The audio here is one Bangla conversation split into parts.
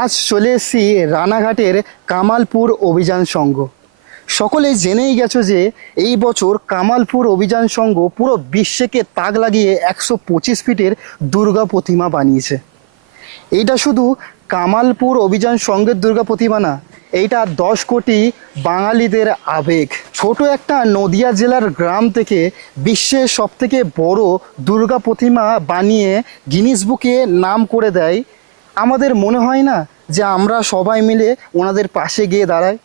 আজ চলে এসেছি রানাঘাটের কামালপুর অভিযান সংঘ। সকলেই জেনেই গেছো যে এই বছর কামালপুর অভিযান সংঘ পুরো বিশ্বকে তাক লাগিয়ে 125 ফিটের দুর্গা প্রতিমা বানিয়েছে। এইটা শুধু কামালপুর অভিযান সংঘের দুর্গা প্রতিমা না, এইটা 10 কোটি বাঙালিদের আবেগ। ছোট একটা নদিয়া জেলার গ্রাম থেকে বিশ্বের সবথেকে বড় দুর্গা প্রতিমা বানিয়ে গিনিস বুকে নাম করে দেয়। আমাদের মনে হয় না যে আমরা সবাই মিলে ওনাদের পাশে গিয়ে দাঁড়াই?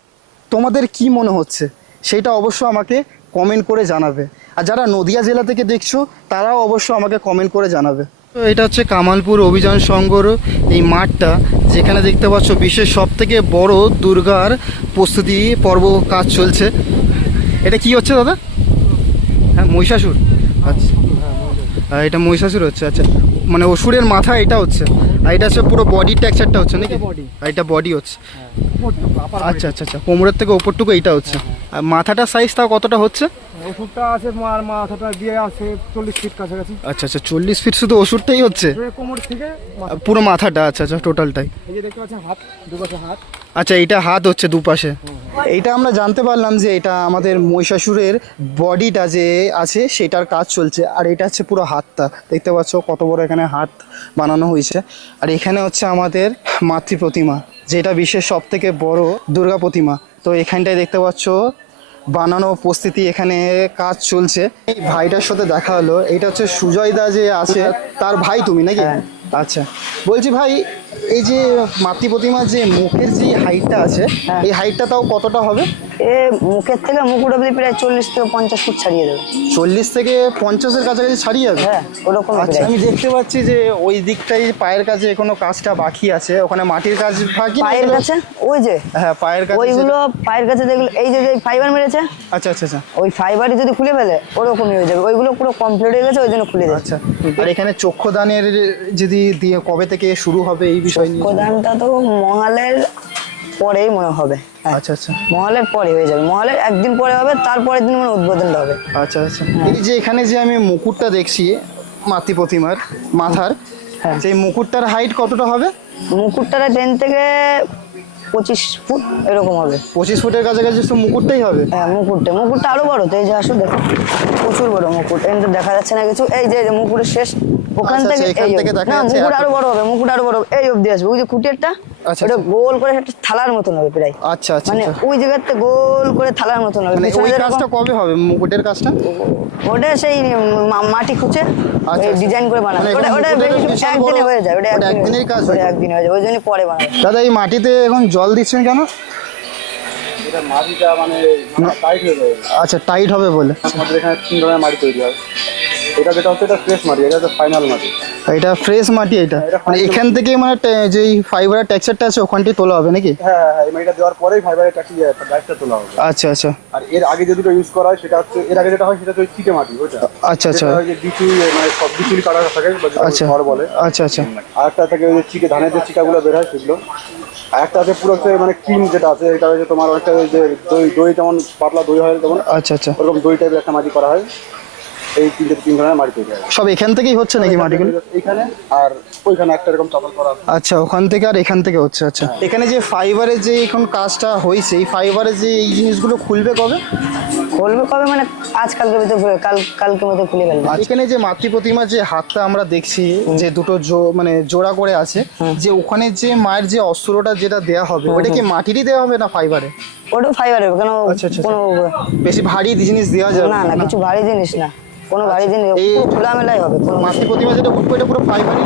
তোমাদের কি মনে হচ্ছে সেটা অবশ্য আমাকে কমেন্ট করে জানাবে। আর যারা নদিয়া জেলা থেকে দেখছো তারাও অবশ্য আমাকে কমেন্ট করে জানাবে। তো এটা হচ্ছে কামালপুর অভিযান সংঘর এই মাঠটা, যেখানে দেখতে পাচ্ছ বিশ্বের সবথেকে বড় দুর্গার প্রস্তুতি পর্ব কাজ চলছে। এটা কি হচ্ছে দাদা? হ্যাঁ, মহিষাসুর। আচ্ছা, এটা মহিষাসুর হচ্ছে। আচ্ছা, মানে অসুরের মাথা এটা হচ্ছে, আর এটা হচ্ছে পুরো বডি টেক্সচারটা হচ্ছে নাকি? এটা বডি হচ্ছে। আচ্ছা আচ্ছা আচ্ছা, কোমরের থেকে ওপরটুকু এইটা হচ্ছে। আর মাথাটার সাইজ তাও কতটা হচ্ছে? ওষুধটা আছে আর মাথাটা দিয়ে আছে 40 ফিট কাছাকাছি। আচ্ছা আচ্ছা, 40 ফিট শুধু ওষুধটাই হচ্ছে? কোমর থেকে পুরো মাথাটা? আচ্ছা আচ্ছা, টোটালটাই। এই যে দেখতে পাচ্ছেন হাত, দুপাশে হাত। আচ্ছা, এইটা হাত হচ্ছে দুপাশে। এইটা আমরা জানতে পারলাম যে এটা আমাদের মহিষাসুরের বডিটা যে আছে সেটার কাজ চলছে, আর এটা হচ্ছে পুরো হাতটা। দেখতে পাচ্ছ কত বড় এখানে হাত বানানো হয়েছে। আর এখানে হচ্ছে আমাদের মাতৃ প্রতিমা, যেটা বিশ্বের সব থেকে বড় দুর্গা প্রতিমা। তো এখানটায় দেখতে পাচ্ছ বানানো প্রস্তুতি, এখানে কাজ চলছে। এই ভাইটার সাথে দেখা হলো, এটা হচ্ছে সুজয় দা যে আছে তার ভাই তুমি নাকি? আচ্ছা, বলছি ভাই, এই যে মাতৃ প্রতিমার যে মুখের যে হাইটটা আছে, এই হাইটটা তাও কতটা হবে? এ মুখের থেকে মুকুট অব্দি প্রায় 40 থেকে 50 ফুট ছাড়িয়ে দেবে। 40 থেকে 50-এর কাছাকাছি ছাড়িয়ে যাবে? হ্যাঁ, ওরকম। আচ্ছা, আমি দেখতে পাচ্ছি যে ওই দিকটাই পায়ের কাছে এখনো কাজটা বাকি আছে, ওখানে মাটির কাজ বাকি। পায়ের কাছে ওই যে, হ্যাঁ পায়ের কাছে ওইগুলো পায়ের কাছে দেখলে এই যে ফাইবার মেরেছে। আচ্ছা আচ্ছা আচ্ছা, ওই ফাইবারই যদি খুলে ফেলে ওরকমই হয়ে যাবে। ওইগুলো পুরো কমপ্লিট হয়ে গেছে, ওই জন্য খুলে দিচ্ছে। আচ্ছা, আর এখানে চক্ষুদানের যদি দিয়ে কবে থেকে শুরু হবে এই বিষয় নিয়ে? প্রধানটা তো মহালের পরেই মনে হবে। আচ্ছা আচ্ছা, মহালের পরে হয়ে যাবে, মহালের একদিন পরে হবে, তারপরের দিন মানে উদ্বোধনটা হবে। আচ্ছা আচ্ছা। এই যে এখানে যে আমি মুকুটটা দেখছি মাতৃ প্রতিমার মাথার, সেই মুকুটটার হাইট কতটা হবে? মুকুটটা 10 থেকে 25 ফুট এরকম হবে। 25 ফুটের কাছাকাছি তো মুকুটটাই হবে? হ্যাঁ, মুকুটটা আরো বড়। তো এই যে আসো দেখো, প্রচুর বড় মুকুট। এখানে দেখা যাচ্ছে না কিছু। এই যে মুকুটের শেষ ওখান আচ্ছা, থেকে এখান থেকে দেখা যাচ্ছে। মুকুট আরো বড় হবে, মুকুট আরো বড় এই অবধি আসবে। ওই যে খুঁটিরটা, আচ্ছা, ওটা গোল করে একটা থালার মতন হবে প্রায়। আচ্ছা আচ্ছা, মানে ওই জায়গাতে গোল করে থালার মতন হবে। মানে ওই পিছনে কাজটা কবে হবে মুকুটের কাজটা? ওটা সেই মাটি খুঁচে ডিজাইন করে বানাবে। মানে ওটা একদিনে হয়ে যায়। ওটা একদিনের কাজ? ওটা একদিনে হয়ে যায়, ওই জন্য পরে বানাবে। দাদা, এই মাটিতে এখন জল দিচ্ছেন কেন? এটা মাটিটা মানে টাইট হয়ে যাবে। আচ্ছা, টাইট হবে বলে। আমাদের এখানে 3 ধরনের মাটি তৈরি হয়। এটা যেটা হচ্ছে এটা ফ্রেশ মাটি, এটা হচ্ছে ফাইনাল মাটি। এটা ফ্রেশ মাটি? এটা মানে এখান থেকে মানে যেই ফাইবারের টেক্সচারটা আছে ওখানটাই তোলা হবে নাকি? হ্যাঁ হ্যাঁ, এই মাটিটা দেওয়ার পরেই ফাইবারের ডাইসটা তোলা হবে। আচ্ছা আচ্ছা, আর এর আগে যে দুটো ইউজ করা হয় সেটা হচ্ছে, এর আগে যেটা হয় সেটা হচ্ছে চিটে মাটি। ওইটা আচ্ছা আচ্ছা, ওই যে বিচুলি, মানে সব বিচুলি কাটা থাকে, আচ্ছা ঘর বলে। আচ্ছা আচ্ছা, আর একটা থাকে ওই যে চিটে, ধানের যে চিটাগুলো বের হয় সেগুলো। আর একটা আছে পুরো হচ্ছে মানে ক্রিম যেটা আছে, এটা হচ্ছে তোমার একটা ওই যে দই যেমন পাতলা দই হয় যেমন, আচ্ছা আচ্ছা, ওরকম দই টাইপের একটা মাটি করা হয়। এই 3 ধরনের মাটি তৈরি হয়। সব এখান থেকেই হচ্ছে নাকি মাটিগুলো? এখানে আর ওইখানে একটা এরকম চাপাল করা আছে। আচ্ছা, ওখান থেকে আর এখান থেকে হচ্ছে। আচ্ছা, এখানে যে ফাইবারের যে এখন কাজটা হয়েছে, এই ফাইবারের যে এই জিনিসগুলো খুলবে কবে? খুলবে কবে মানে আজকালকে ভিতরে, কালকে মধ্যে খুলে ফেলবে। এখানে যে মাতৃ প্রতিমার যে হাতটা আমরা দেখছি যে দুটো মানে জোড়া করে আছে, যে ওখানে যে মায়ের যে অস্ত্রটা যেটা দেয়া হবে ওটা কি মাটিরই দেওয়া হবে না ফাইবারে? ওটা ফাইবারের কেন? আচ্ছা আচ্ছা, কোনো বেশি ভারী জিনিস দেওয়া যাবে না, কিছু ভারী জিনিস না, কোনো ভারী জিনিস খোলামেলাই হবে। কোনো মাতৃ প্রতিমা যেটা উঠবে এটা পুরো ফাইবারই,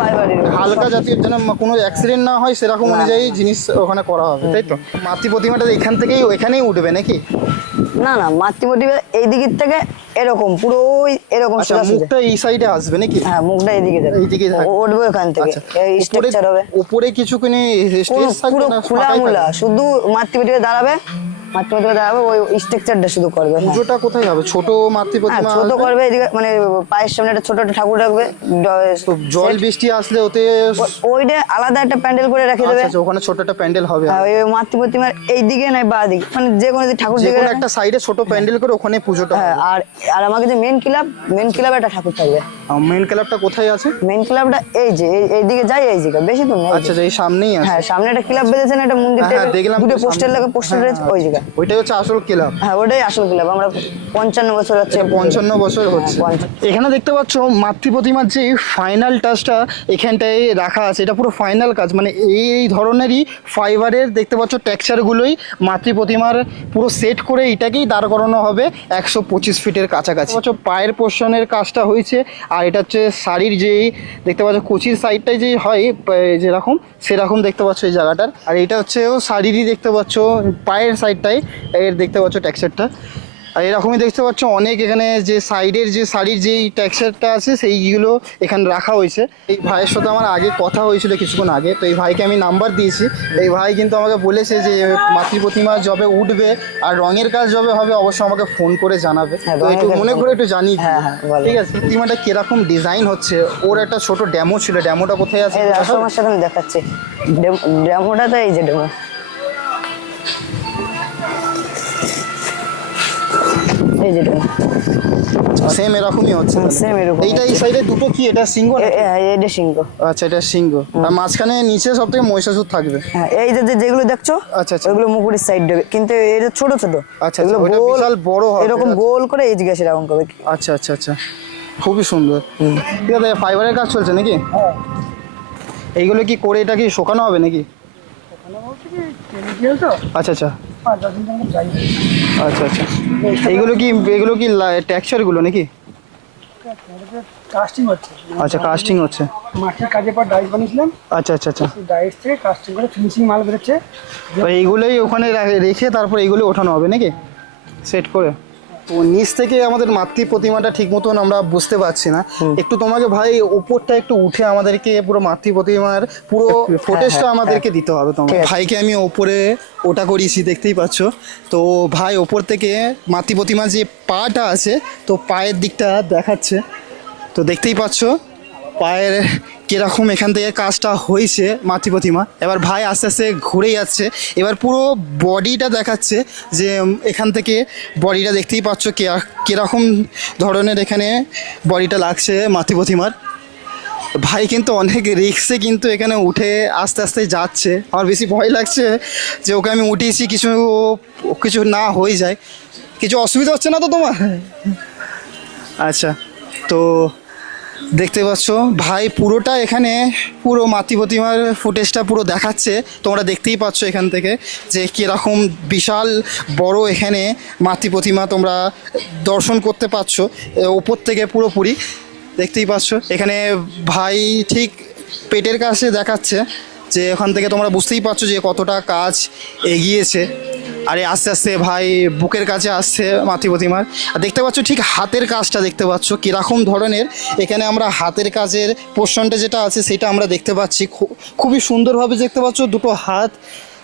ফাইবারের হালকা জাতীয়, যেন কোনো অ্যাক্সিডেন্ট না হয় সেরকম অনুযায়ী জিনিস ওখানে করা হবে, তাই তো? মাতৃ প্রতিমাটা এখান থেকেই ওখানেই উঠবে নাকি? না, মাতৃমূর্তি এই দিকের থেকে এরকম পুরো এরকম আচ্ছা, মুখটা এই সাইডে আসবে নাকি? হ্যাঁ, মুখটা এইদিকে যাবে, এইদিকে উঠবে ওখান থেকে। এই স্ট্রাকচার হবে উপরে কিছু কোনো স্টেজ থাকবে পুরো না? খোলামেলা, শুধু মাতৃমূর্তি দাঁড়াবে, মাতৃ প্রতিমা দেখাবে, ওই স্ট্রাকচারটা শুধু করবে। হ্যাঁ। পুজোটা কোথায় হবে? ছোট মাতৃ হ্যাঁ, প্রতিমা ছোট আসবে? করবে এদিকে, মানে পায়ের সামনে একটা ছোট একটা ঠাকুর রাখবে। তো জল বৃষ্টি আসলে ওতে ওইটা আলাদা একটা প্যান্ডেল করে রেখে দেবে। আচ্ছা আচ্ছা, ওখানে ছোট একটা প্যান্ডেল হবে। ওই মাতৃ প্রতিমার এই দিকে নাই বা দিকে, মানে যে কোনো ঠাকুর যে দিকে কোনো একটা সাইডে ছোট প্যান্ডেল করে ওখানে পুজোটা হ্যাঁ। আর আর আমাকে যে মেন ক্লাবে একটা ঠাকুর থাকবে। মেন ক্লাবটা কোথায় আছে? মেন ক্লাবটা এই যে এইদিকে যাই, এই জায়গা বেশি দূর না। আচ্ছা আচ্ছা, এই সামনেই আছে। হ্যাঁ, সামনে একটা ক্লাব বেঁধেছেন, একটা মন্দির হ্যাঁ, টাইপের, দেখলাম দুটো তো পোস্টার সামনে। লাগা, পোস্টার রয়েছে ওই জায়গা। ওইটাই হচ্ছে আসল ক্লাব। হ্যাঁ, ওটাই আসল ক্লাব। আমরা 55 বছর হচ্ছে। 55 বছর হচ্ছে। 55 এখানে দেখতে পাচ্ছ মাতৃ প্রতিমার যে ফাইনাল টাচটা এখানটায় রাখা আছে, এটা পুরো ফাইনাল কাজ। মানে এই ধরনেরই ফাইবারের দেখতে পাচ্ছ টেক্সচারগুলোই মাতৃ প্রতিমার পুরো সেট করে এটাকেই দাঁড় করানো হবে 125 ফিটের কাছাকাছি। দেখতে পাচ্ছ পায়ের পোর্শনের কাজটা হয়েছে, আর এটা হচ্ছে শাড়ির যেই দেখতে পাচ্ছ কুচির সাইডটাই যে হয় যেরকম সেরকম দেখতে পাচ্ছ এই জায়গাটার। আর এটা হচ্ছে শাড়িরই দেখতে পাচ্ছ পায়ের সাইডটাই এর দেখতে পাচ্ছ টেক্সচারটা। আর এরকমই দেখতে পাচ্ছ অনেক এখানে যে সাইডের যে শাড়ির যেই টেক্সচারটা আছে সেইগুলো এখানে রাখা হয়েছে। এই ভাইয়ের সাথে আমার আগে কথা হয়েছিল কিছুক্ষণ আগে, তো এই ভাইকে আমি নাম্বার দিয়েছি। এই ভাই কিন্তু আমাকে বলেছে যে মাতৃ প্রতিমা যবে উঠবে আর রঙের কাজ যবে হবে অবশ্যই আমাকে ফোন করে জানাবে। হ্যাঁ, তো একটু রঙের কাজ মনে করে একটু জানিয়ে দিও। হ্যাঁ, হ্যাঁ, বলো। ঠিক আছে? প্রতিমাটা কিরকম ডিজাইন হচ্ছে, ওর একটা ছোট ডেমো ছিল, ডেমোটা কোথায় আছে? এই আসল আমার সাথে আমি দেখাচ্ছি ডেমোটা। তো এই যে ডেমো, এই যে ডেমো সেম এরকমই হচ্ছে। সেম এরকম। এইটা এই সাইডে দুটো কি এটা সিংহ? এটা সিংহ। আচ্ছা, এটা সিংহ। আর মাঝখানে নিচে সব থেকে মহিষাসুর থাকবে। হ্যাঁ, এই যে যেগুলো দেখছো আচ্ছা আচ্ছা ওইগুলো মুকুটের সাইড দেবে, কিন্তু এটা ছোট ছোট। আচ্ছা, এগুলো ওটা গোল, বিশাল বড় হবে। এরকম গোল করে এই জিজ্ঞাসা এরকম করবে। আচ্ছা আচ্ছা আচ্ছা, খুবই সুন্দর। ঠিক আছে, ফাইবারের কাজ চলছে নাকি? এইগুলো কি করে এটা কি শোকানো হবে নাকি? আচ্ছা আচ্ছা আচ্ছা আচ্ছা, এইগুলো কি টেক্সচারগুলো নাকি? কাস্টিং হচ্ছে, আচ্ছা, কাস্টিং হচ্ছে। মাটির কাজের পর ডাইস বানিয়েছিলাম, আচ্ছা আচ্ছা আচ্ছা, সেই ডাইস থেকে কাস্টিং করে ফিনিশিং মাল বেরোচ্ছে। তো এইগুলোই ওখানে রেখে তারপর এইগুলো ওঠানো হবে নাকি সেট করে? তো নিচ থেকে আমাদের মাতৃ প্রতিমাটা ঠিক মতন আমরা বুঝতে পারছি না। একটু তোমাকে ভাই ওপরটা একটু উঠে আমাদেরকে পুরো মাতৃ প্রতিমার পুরো ফুটেজটা আমাদেরকে দিতে হবে। তোমার ভাইকে আমি ওপরে ওটা করিয়েছি, দেখতেই পাচ্ছ। তো ভাই ওপর থেকে মাতৃ প্রতিমার যে পাটা আছে, তো পায়ের দিকটা দেখাচ্ছে। তো দেখতেই পাচ্ছ পায়ের কিরকম এখান থেকে কাজটা হয়েছে মাতৃ প্রতিমা। এবার ভাই আস্তে আস্তে ঘুরে যাচ্ছে, এবার পুরো বডিটা দেখাচ্ছে যে এখান থেকে বডিটা দেখতেই পাচ্ছ কিরকম ধরনের এখানে বডিটা লাগছে মাতৃ প্রতিমার। ভাই কিন্তু অনেক রিক্সে কিন্তু এখানে উঠে আস্তে আস্তে যাচ্ছে। আমার বেশি ভয় লাগছে যে ওকে আমি উঠিয়েছি কিছু না হয়ে যায়। কিছু অসুবিধা হচ্ছে না তো তোমার? আচ্ছা, তো দেখতে পাচ্ছ ভাই পুরোটা এখানে পুরো মাতৃ প্রতিমার ফুটেজটা পুরো দেখাচ্ছে। তোমরা দেখতেই পাচ্ছ এখান থেকে যে কীরকম বিশাল বড় এখানে মাতৃ প্রতিমা তোমরা দর্শন করতে পারছো ওপর থেকে পুরোপুরি। দেখতেই পাচ্ছ এখানে ভাই ঠিক পেটের কাছে দেখাচ্ছে যে ওখান থেকে তোমরা বুঝতেই পারছো যে কতটা কাজ এগিয়েছে। আরে আস্তে আস্তে ভাই বুকের কাছে আসছে মাতৃ প্রতিমার। আর দেখতে পাচ্ছ ঠিক হাতের কাজটা দেখতে পাচ্ছ কীরকম ধরনের এখানে আমরা হাতের কাজের পোর্শনটা যেটা আছে সেটা আমরা দেখতে পাচ্ছি। খুবই সুন্দরভাবে দেখতে পাচ্ছ দুটো হাত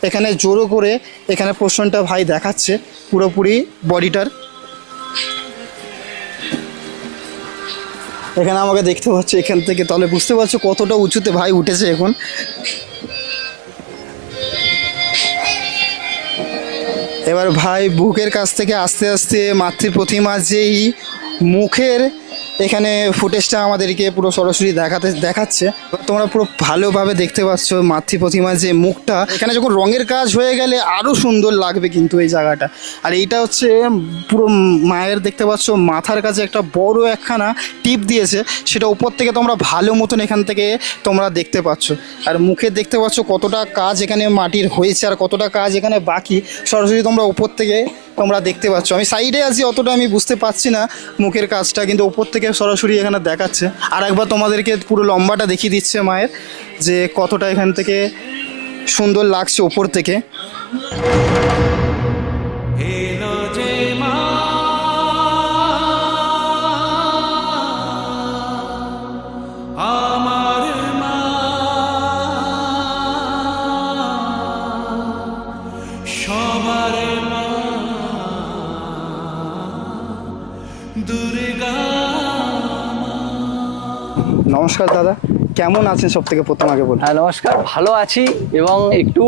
এখানে জোরো করে এখানে পোর্শনটা ভাই দেখাচ্ছে পুরোপুরি বডিটার। এখানে আমাকে দেখতে পাচ্ছ এখান থেকে, তাহলে বুঝতে পারছো কতটা উঁচুতে ভাই উঠেছে এখন। এবার ভাই বুকের কাছ থেকে আস্তে আস্তে মাতৃ প্রতিমা যেই মুখের এখানে ফুটেজটা আমাদেরকে পুরো সরাসরি দেখাচ্ছে। তোমরা পুরো ভালোভাবে দেখতে পাচ্ছ মাতৃ প্রতিমার যে মুখটা। এখানে যখন রঙের কাজ হয়ে গেলে আরও সুন্দর লাগবে কিন্তু এই জায়গাটা। আর এইটা হচ্ছে পুরো মায়ের দেখতে পাচ্ছ মাথার কাছে একটা বড় একখানা টিপ দিয়েছে, সেটা উপর থেকে তোমরা ভালো মতন এখান থেকে তোমরা দেখতে পাচ্ছ। আর মুখে দেখতে পাচ্ছ কতটা কাজ এখানে মাটির হয়েছে আর কতটা কাজ এখানে বাকি সরাসরি তোমরা উপর থেকে তোমরা দেখতে পাচ্ছ। আমি সাইডে আছি অতটা আমি বুঝতে পারছি না মুখের কাজটা, কিন্তু উপর থেকে সরাসরি এখানে দেখাচ্ছে। আর একবার তোমাদেরকে পুরো লম্বাটা দেখিয়ে দিচ্ছে মায়ের যে কতটা এখান থেকে সুন্দর লাগছে উপর থেকে। সবার মা নমস্কার দাদা, কেমন আছেন সব থেকে প্রথম আগে বলুন। হ্যাঁ নমস্কার, ভালো আছি এবং একটু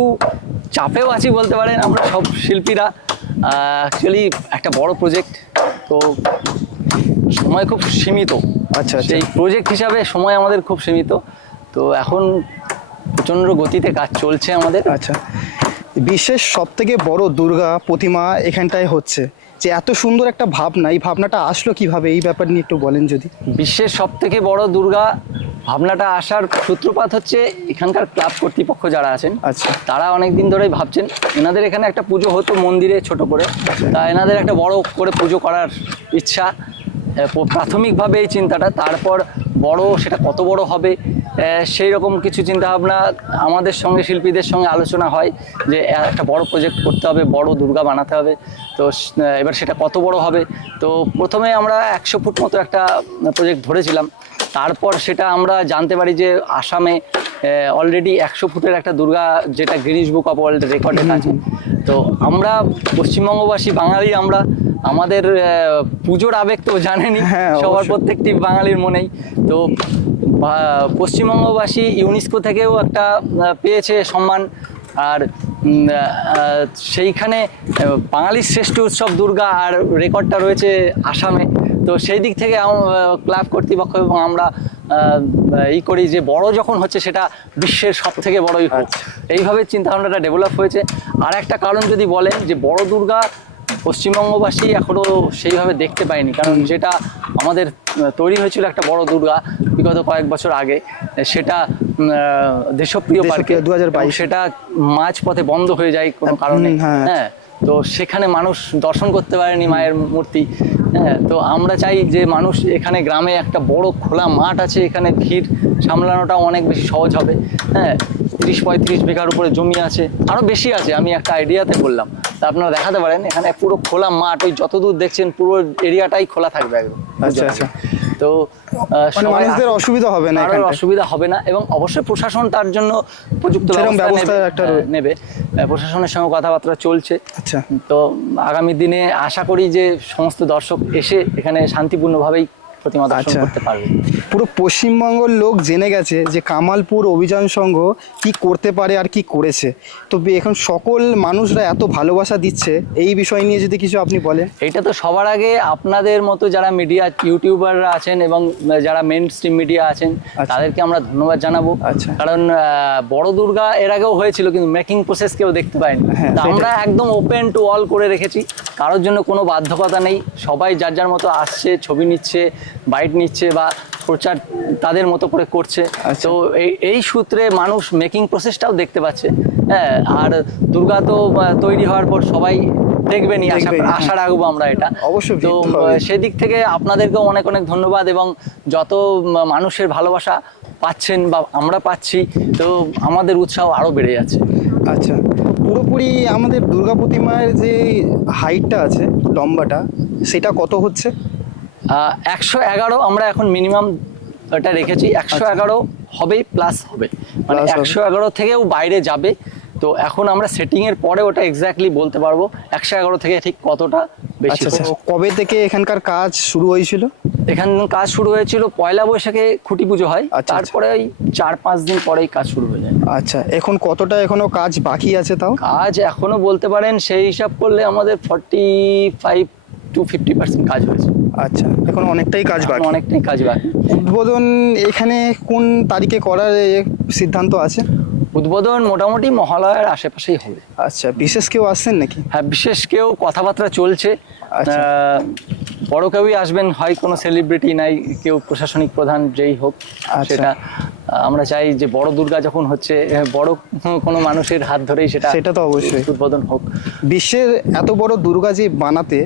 চাপেও আছি বলতে পারেন। আমরা সব শিল্পীরা অ্যাকচুয়ালি একটা বড় প্রজেক্ট, তো সময় খুব সীমিত। আচ্ছা, আচ্ছা। সেই প্রজেক্ট হিসাবে সময় আমাদের খুব সীমিত, তো এখন প্রচণ্ড গতিতে কাজ চলছে আমাদের। আচ্ছা, বিশ্বের সব থেকে বড় দুর্গা প্রতিমা এখানটায় হচ্ছে, যে এত সুন্দর একটা ভাবনা, এই ভাবনাটা আসলো কিভাবে, এই ব্যাপার নিয়ে একটু বলেন যদি। বিশ্বের সব থেকে বড় দুর্গা ভাবনাটা আসার সূত্রপাত হচ্ছে এখানকার ক্লাব কর্তৃপক্ষ যারা আছেন, আচ্ছা। তারা অনেক দিন ধরেই ভাবছেন এনাদের এখানে একটা পুজো হতো মন্দিরে ছোট করে, তা এনাদের একটা বড় করে পুজো করার ইচ্ছা। প্রাথমিকভাবে এই চিন্তাটা, তারপর বড় সেটা কত বড় হবে সেই রকম কিছু চিন্তাভাবনা আমাদের সঙ্গে শিল্পীদের সঙ্গে আলোচনা হয় যে একটা বড় প্রজেক্ট করতে হবে, বড় দুর্গা বানাতে হবে। তো এবার সেটা কত বড় হবে, তো প্রথমে আমরা 100 ফুট মতো একটা প্রজেক্ট ধরেছিলাম। তারপর সেটা আমরা জানতে পারি যে আসামে অলরেডি 100 ফুটের একটা দুর্গা, যেটা গিনিস বুক অফ ওয়ার্ল্ড রেকর্ডে আছে। তো আমরা পশ্চিমবঙ্গবাসী বাঙালি, আমরা আমাদের পুজোর আবেগ তো জানেনই, হ্যাঁ, সবার অবশ্যই। প্রত্যেকটি বাঙালির মনেই। তো পশ্চিমবঙ্গবাসী ইউনেস্কো থেকেও একটা পেয়েছে সম্মান, আর সেইখানে বাঙালির শ্রেষ্ঠ উৎসব দুর্গা, আর রেকর্ডটা রয়েছে আসামে। তো সেই দিক থেকে ক্লাব কর্তৃপক্ষ এবং আমরা করি যে বড় যখন হচ্ছে সেটা বিশ্বের সব থেকে বড়ই হোক, এইভাবে চিন্তাভাবনাটা ডেভেলপ হয়েছে। আর একটা কারণ যদি বলেন যে বড় দুর্গা পশ্চিমবঙ্গবাসী এখনও সেইভাবে দেখতে পায়নি, কারণ যেটা আমাদের তৈরি হয়েছিল একটা বড় দুর্গা বিগত কয়েক বছর আগে, সেটা দেশপ্রিয় পার্কে 2022 সেটা মাঝপথে বন্ধ হয়ে যায় কোনো কারণে। হ্যাঁ। হ্যাঁ, তো সেখানে মানুষ দর্শন করতে পারেনি মায়ের মূর্তি। হ্যাঁ, তো আমরা চাই যে মানুষ এখানে গ্রামে একটা বড় খোলা মাঠ আছে, এখানে ভিড় সামলানোটাও অনেক বেশি সহজ হবে। হ্যাঁ, 30-35 বিঘার উপরে জমি আছে, আরও বেশি আছে, আমি একটা আইডিয়াতে বললাম। তা আপনারা দেখাতে পারেন এখানে পুরো খোলা মাঠ, ওই যতদূর দেখছেন পুরো এরিয়াটাই খোলা থাকবে একদম। আচ্ছা, আচ্ছা। তো মানে মানুষদের অসুবিধা হবে না, কারোর অসুবিধা হবে না, এবং অবশ্যই প্রশাসন তার জন্য উপযুক্ত সেরকম ব্যবস্থা ব্যবস্থা একটা নেবে। প্রশাসনের সঙ্গে কথাবার্তা চলছে। আচ্ছা। তো আগামী দিনে আশা করি যে সমস্ত দর্শক এসে এখানে শান্তিপূর্ণভাবেই প্রতিমা দর্শন আচ্ছা। করতে পারবে। পুরো পশ্চিমবঙ্গের লোক জেনে গেছে যে কামালপুর অভিযান সংঘ কি করতে পারে আর কি করেছে, তো এখন সকল মানুষরা এত ভালোবাসা দিচ্ছে, এই বিষয় নিয়ে যদি কিছু আপনি বলেন। এটা তো সবার আগে আপনাদের মতো যারা মিডিয়া ইউটিউবাররা আছেন এবং যারা মেন স্ট্রিম মিডিয়া আছেন, তাদেরকে আমরা ধন্যবাদ জানাবো। আচ্ছা। কারণ বড় দুর্গা এর আগেও হয়েছিল, কিন্তু মেকিং প্রসেস কেউ দেখতে পায়নি। হ্যাঁ, তা আমরা একদম ওপেন টু অল করে রেখেছি, কারোর জন্য কোনো বাধ্যকতা নেই। সবাই যার যার মতো আসছে, ছবি নিচ্ছে, বাইট নিচ্ছে বা প্রচার তাদের মতো করে করছে। তো এই সূত্রে মানুষ মেকিং প্রসেসটাও দেখতে পাচ্ছে। হ্যাঁ, আর দুর্গা তো তৈরি হওয়ার পর সবাই দেখবেনই, আশা রাখবো আমরা এটা অবশ্যই। তো সেদিক থেকে আপনাদেরকেও অনেক অনেক ধন্যবাদ, এবং যত মানুষের ভালোবাসা পাচ্ছেন বা আমরা পাচ্ছি, তো আমাদের উৎসাহ আরও বেড়ে যাচ্ছে। আচ্ছা, পুরোপুরি আমাদের দুর্গা প্রতিমার যে হাইটটা আছে, লম্বাটা, সেটা কত হচ্ছে? 111 আমরা এখন মিনিমাম এটা রেখেছি, 111 হবে প্লাস হবে, মানে 111 থেকেও বাইরে যাবে। তো এখন আমরা সেটিংয়ের পরে ওটা এক্স্যাক্টলি বলতে পারবো 111 থেকে ঠিক কতটা বেশি। আচ্ছা, কবে থেকে এখানকার কাজ শুরু হয়েছিল? এখান কাজ শুরু হয়েছিল পয়লা বৈশাখে, খুঁটি পুজো হয়, তারপরে ওই 4-5 দিন পরেই কাজ শুরু হয়ে যায়। আচ্ছা, এখন কতটা এখনো কাজ বাকি আছে? তাও কাজ এখনো বলতে পারেন সেই হিসাব করলে আমাদের 45-50% কাজ হয়েছে। আচ্ছা, এখন অনেকটাই কাজ বাকি। অনেকটাই কাজ বাকি। উদ্বোধন এখানে কোন তারিখে করার সিদ্ধান্ত আছে? উদ্বোধন মোটামুটি মহালয়ার আশেপাশেই হবে। আচ্ছা, বিশেষ কেউ আসছেন নাকি? হ্যাঁ, বিশেষ কেউ কথাবার্তা চলছে। আচ্ছা। বড় কেউই আসবেন, হয় কোনো সেলিব্রিটি নাই, কেউ প্রশাসনিক প্রধান যেই হোক। সেটা আমরা চাই যে বড় দুর্গা যখন হচ্ছে, বড় কোনো মানুষের হাত ধরেই সেটা তো অবশ্যই উদ্বোধন হোক। বিশ্বের এত বড় দুর্গা যে বানাতে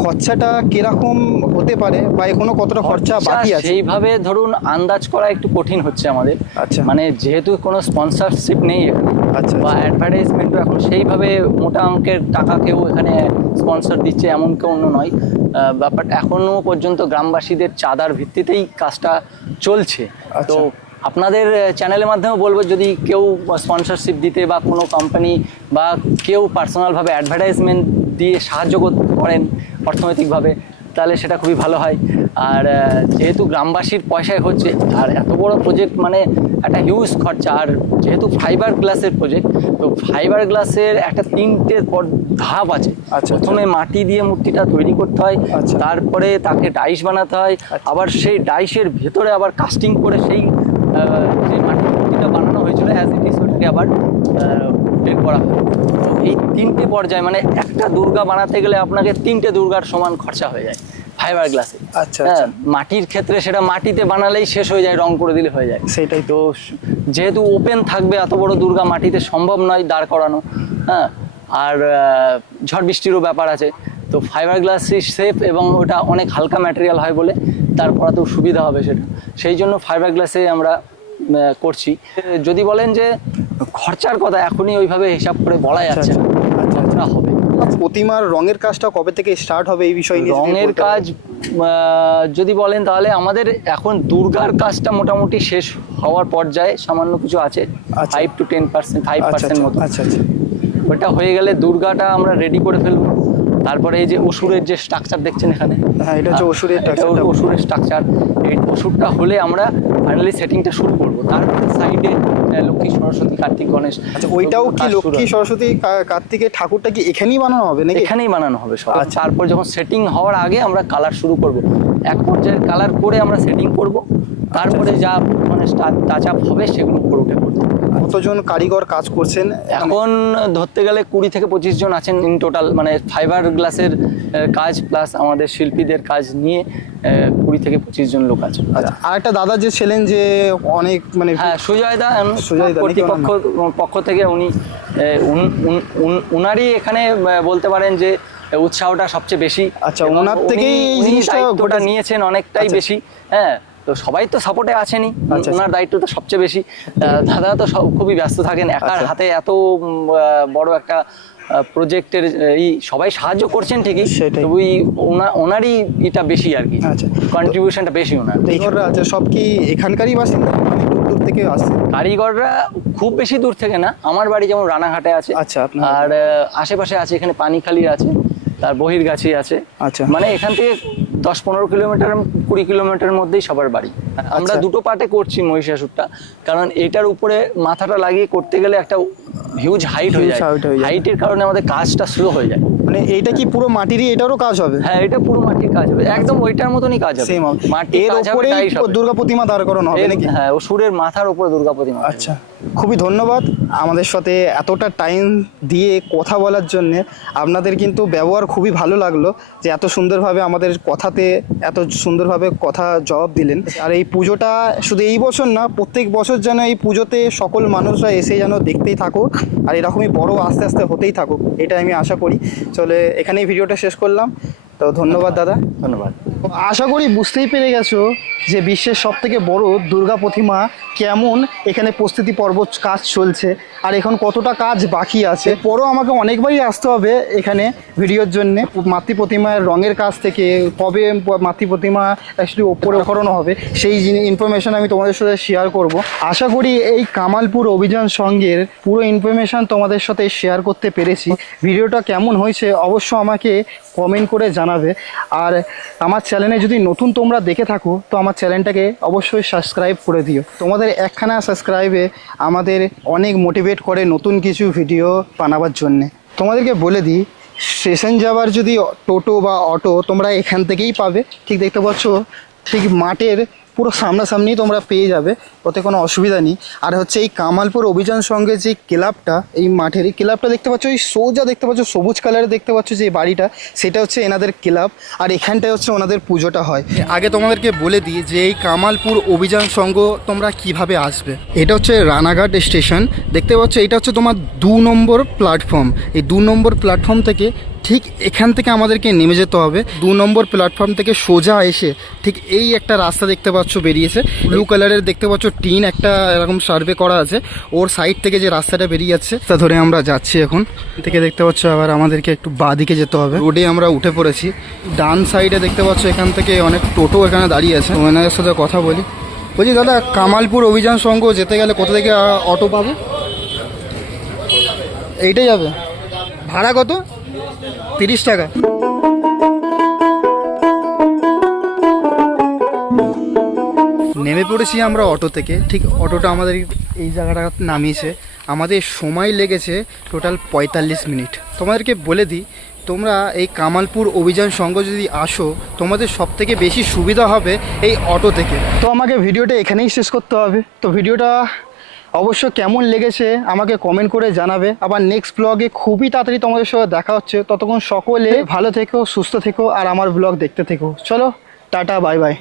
খরচাটা কিরকম হতে পারে, বা এখনো কতটা খরচা বাকি আছে? সেইভাবে ধরুন আন্দাজ করা একটু কঠিন হচ্ছে আমাদের। আচ্ছা। মানে যেহেতু কোনো স্পন্সরশিপ নেই এখানে, আচ্ছা, বা অ্যাডভার্টাইজমেন্টও এখন সেইভাবে মোটা অঙ্কের টাকা কেউ এখানে স্পন্সর দিচ্ছে এমন কেউ নয়। ব্যাপারটা এখনো পর্যন্ত গ্রামবাসীদের চাঁদার ভিত্তিতেই কাজটা চলছে। তো আপনাদের চ্যানেলের মাধ্যমে বলবো, যদি কেউ স্পন্সরশিপ দিতে বা কোনো কোম্পানি বা কেউ পার্সোনালভাবে অ্যাডভার্টাইজমেন্ট দিয়ে সাহায্য করেন অর্থনৈতিকভাবে, তাহলে সেটা খুবই ভালো হয়। আর যেহেতু গ্রামবাসীর পয়সায় হচ্ছে, আর এত বড় প্রজেক্ট মানে একটা হিউজ খরচা, আর যেহেতু ফাইবার গ্লাসের প্রজেক্ট, তো ফাইবার গ্লাসের একটা 3টে ধাপ আছে। আচ্ছা। প্রথমে মাটি দিয়ে মূর্তিটা তৈরি করতে হয়, আচ্ছা। তারপরে তাকে ডাইস বানাতে হয়, আবার সেই ডাইসের ভেতরে আবার কাস্টিং করে সেই যে মাটির মূর্তিটা বানানো হয়েছিল অ্যাজ ইট ইজ ওটাকে আবার বের করা হয়। তো এই 3টে পর্যায়ে মানে একটা দুর্গা বানাতে গেলে আপনাকে 3টে দুর্গার সমান খরচা হয়ে যায় ফাইবার গ্লাসে। আচ্ছা, হ্যাঁ, মাটির ক্ষেত্রে সেটা মাটিতে বানালেই শেষ হয়ে যায়, রং করে দিলে হয়ে যায়। সেটাই তো যেহেতু ওপেন থাকবে, এত বড় দুর্গা মাটিতে সম্ভব নয় দাঁড় করানো। হ্যাঁ, আর ঝড় বৃষ্টিরও ব্যাপার আছে, তো ফাইবার গ্লাসই সেফ এবং ওটা অনেক হালকা ম্যাটেরিয়াল হয় বলে তার করাতেও সুবিধা হবে সেটা, সেই জন্য ফাইবার গ্লাসে আমরা করছি। যদি বলেন যে খরচার কথা, এখনই ওইভাবে হিসাব করে বলা যাচ্ছে না কতটা হবে। প্রতিমার রঙের কাজটা কবে থেকে স্টার্ট হবে এই বিষয় নিয়ে রঙের কাজ যদি বলেন তাহলে আমাদের এখন দুর্গার কাজটা মোটামুটি শেষ হওয়ার পর্যায়ে, সামান্য কিছু আছে 5 to 10%, 5% মতো। আচ্ছা আচ্ছা। ওটা হয়ে গেলে দুর্গাটা আমরা রেডি করে ফেলবো। তারপরে এই যে অসুরের যে স্ট্রাকচার দেখছেন এখানে, হ্যাঁ, এটা হচ্ছে অসুরের structure-টা। অসুরের স্ট্রাকচার। এই অসুরটা হলে আমরা ফাইনালি সেটিংটা শুরু করবো। তারপরে সাইডে লক্ষ্মী, সরস্বতী, কার্তিক, গণেশ। আচ্ছা, ওইটাও কি কাজ শুরু লক্ষ্মী, হবে। সরস্বতী, কার্তিকের ঠাকুরটা কি এখানেই বানানো হবে নাকি? এখানেই বানানো হবে সব। আচ্ছা। তারপর যখন সেটিং হওয়ার আগে আমরা কালার শুরু করব, এক পর্যায়ের কালার করে আমরা সেটিং করব, তারপরে যা মানে টাচ আপ হবে সেগুলো উপরে উঠে পড়বে। কতজন কারিগর কাজ করছেন এখন ধরতে গেলে 20 থেকে 25 জন আছেন ইন টোটাল, মানে ফাইবার গ্লাসের কাজ প্লাস আমাদের শিল্পীদের কাজ নিয়ে 20 থেকে 25 জন লোক আছে। আর একটা দাদা যে ছিলেন যে অনেক মানে হ্যাঁ, সুজয় দা সুজয় দা নাকি কর্তৃপক্ষ পক্ষ থেকে উনারই এখানে বলতে পারেন যে উৎসাহটা সবচেয়ে বেশি। আচ্ছা, এবং ওনার থেকেই এই উনি জিনিসটা দায়িত্বটা ঘটেছে। নিয়েছেন অনেকটাই আচ্ছা। বেশি। হ্যাঁ, তো সবাই তো সাপোর্টে আছেনই, আচ্ছা। ওনার দায়িত্ব তো সবচেয়ে বেশি। দাদা তো খুবই ব্যস্ত থাকেন, একার আচ্ছা। হাতে এত বড় একটা প্রজেক্টের এই সবাই সাহায্য করছেন ঠিকই, সেটাই। তবু ওনারই এটা বেশি আর কি, আচ্ছা। কন্ট্রিবিউশনটা বেশি ওনার। কারিগররা আছে সব কি এখানকারই বাসিন্দা, অনেক দূর দূর থেকে আসছে? কারিগররা খুব বেশি দূর থেকে না, আমার বাড়ি যেমন রানাঘাটে আছে, আচ্ছা, আপনার আর আশেপাশে আছে, এখানে পানিখালি আছে, তার বহিরগাছি আছে। আচ্ছা। মানে এখান থেকে 10-15 কিলোমিটার, 20 কিলোমিটারের মধ্যেই সবার বাড়ি। আমরা আচ্ছা। দুটো পার্টে করছি মহিষাসুরটা, কারণ এটার উপরে মাথাটা লাগিয়ে করতে গেলে একটা হিউজ হাইট হয়ে যায়, Huge height হয়ে যায়। হাইটের কারণে আমাদের কাজটা স্লো হয়ে যায়। মানে এইটা কি পুরো মাটিরই এটারও কাজ হবে? হ্যাঁ, এটা পুরো মাটির কাজ হবে, একদম ওইটার মতনই কাজ হবে, সেম মাটির এর কাজ হবে, উপরেই টাইস হবে। দুর্গা প্রতিমা দাঁড় করানো হবে নাকি? হ্যাঁ, অসুরের মাথার উপরে দুর্গা প্রতিমা। আচ্ছা, খুবই ধন্যবাদ আমাদের সাথে এতটা টাইম দিয়ে কথা বলার জন্যে। আপনাদের কিন্তু ব্যবহার খুবই ভালো লাগলো, যে এত সুন্দরভাবে আমাদের কথাতে এত সুন্দরভাবে কথা জবাব দিলেন। আর এই পুজোটা শুধু এই বছর না, প্রত্যেক বছর যেন এই পুজোতে সকল মানুষরা এসে যেন দেখতেই থাকুক, আর এরকমই বড় আস্তে আস্তে হতেই থাকুক, এটা আমি আশা করি। চলে এখানেই ভিডিওটা শেষ করলাম, তো ধন্যবাদ দাদা। ধন্যবাদ। আশা করি বুঝতেই পেরে গেছো যে বিশ্বের সবথেকে বড় দুর্গা প্রতিমা কেমন এখানে প্রস্তুতি পর্ব কাজ চলছে, আর এখন কতটা কাজ বাকি আছে। পরও আমাকে অনেকবারই আসতে হবে এখানে ভিডিওর জন্য। মাতৃ প্রতিমার রঙের কাজ থেকে কবে মাতৃ প্রতিমা অ্যাকচুয়ালি ওপরে করানো হবে সেই ইনফরমেশন আমি তোমাদের সাথে শেয়ার করব। আশা করি এই কামালপুর অভিযান সংঘের পুরো ইনফরমেশন তোমাদের সাথে শেয়ার করতে পেরেছি। ভিডিওটা কেমন হয়েছে অবশ্য আমাকে কমেন্ট করে জানাবে। আর আমার চ্যানেলে যদি নতুন তোমরা দেখে থাকো তো আমার চ্যানেলটাকে অবশ্যই সাবস্ক্রাইব করে দিও। তোমাদের একখানা সাবস্ক্রাইবে আমাদের অনেক মোটিভেট করে নতুন কিছু ভিডিও বানাবার জন্যে। তোমাদেরকে বলে দিই, স্টেশন যাওয়ার যদি টোটো বা অটো তোমরা এখান থেকেই পাবে, ঠিক দেখতে পাচ্ছ, ঠিক মাঠের পুরো সামনাসামনি তোমরা পেয়ে যাবে, ওতে কোনো অসুবিধা নেই। আর হচ্ছে এই কামালপুর অভিযান সঙ্গে যে ক্লাবটা, এই মাঠের এই ক্লাবটা দেখতে পাচ্ছ, এই সোজা দেখতে পাচ্ছ সবুজ কালারে দেখতে পাচ্ছ যে বাড়িটা, সেটা হচ্ছে এনাদের ক্লাব, আর এখানটায় হচ্ছে ওনাদের পুজোটা হয়। আগে তোমাদেরকে বলে দিই যে এই কামালপুর অভিযান সংঘ তোমরা কিভাবে আসবে। এটা হচ্ছে রানাঘাট স্টেশন, দেখতে পাচ্ছ, এটা হচ্ছে তোমার 2 নম্বর প্ল্যাটফর্ম। এই 2 নম্বর প্ল্যাটফর্ম থেকে ঠিক এখান থেকে আমাদেরকে নেমে যেতে হবে। 2 নম্বর প্ল্যাটফর্ম থেকে সোজা এসে ঠিক এই একটা রাস্তা দেখতে পাচ্ছ বেরিয়েছে, ব্লু কালারের দেখতে পাচ্ছ, টিন একটা এরকম সার্ভে করা আছে, ওর সাইড থেকে যে রাস্তাটা বেরিয়ে যাচ্ছে তা ধরে আমরা যাচ্ছি। এখন থেকে দেখতে পাচ্ছ আবার আমাদেরকে একটু বাঁ দিকে যেতে হবে। রোডে আমরা উঠে পড়েছি। ডান সাইডে দেখতে পাচ্ছ এখান থেকে অনেক টোটো এখানে দাঁড়িয়ে আছে। ওনাদের সাথে কথা বলি। বলছি দাদা, কামালপুর অভিযান সংঘ যেতে গেলে কোথা থেকে অটো পাবে? এইটাই যাবে? ভাড়া কত? 30 টাকা। নেমে পড়েছি আমরা অটো থেকে, ঠিক অটোটা আমাদের এই জায়গাটা নামিয়েছে। আমাদের সময় লেগেছে টোটাল 45 মিনিট। তোমাদেরকে বলে দিই, তোমরা এই কামালপুর অভিযান সংঘ যদি আসো, তোমাদের সবথেকে বেশি সুবিধা হবে এই অটো থেকে। তো আমাকে ভিডিওটা এখানেই শেষ করতে হবে। তো ভিডিওটা অবশ্য কেমন লেগেছে আমাকে কমেন্ট করে জানাবে। আবার নেক্সট ব্লগে খুবই তাড়াতাড়ি তোমাদের সাথে দেখা হচ্ছে। ততক্ষণ সকলে ভালো থেকো, সুস্থ থেকো, আর আমার ব্লগ দেখতে থেকো। চলো, টাটা, বাই বাই।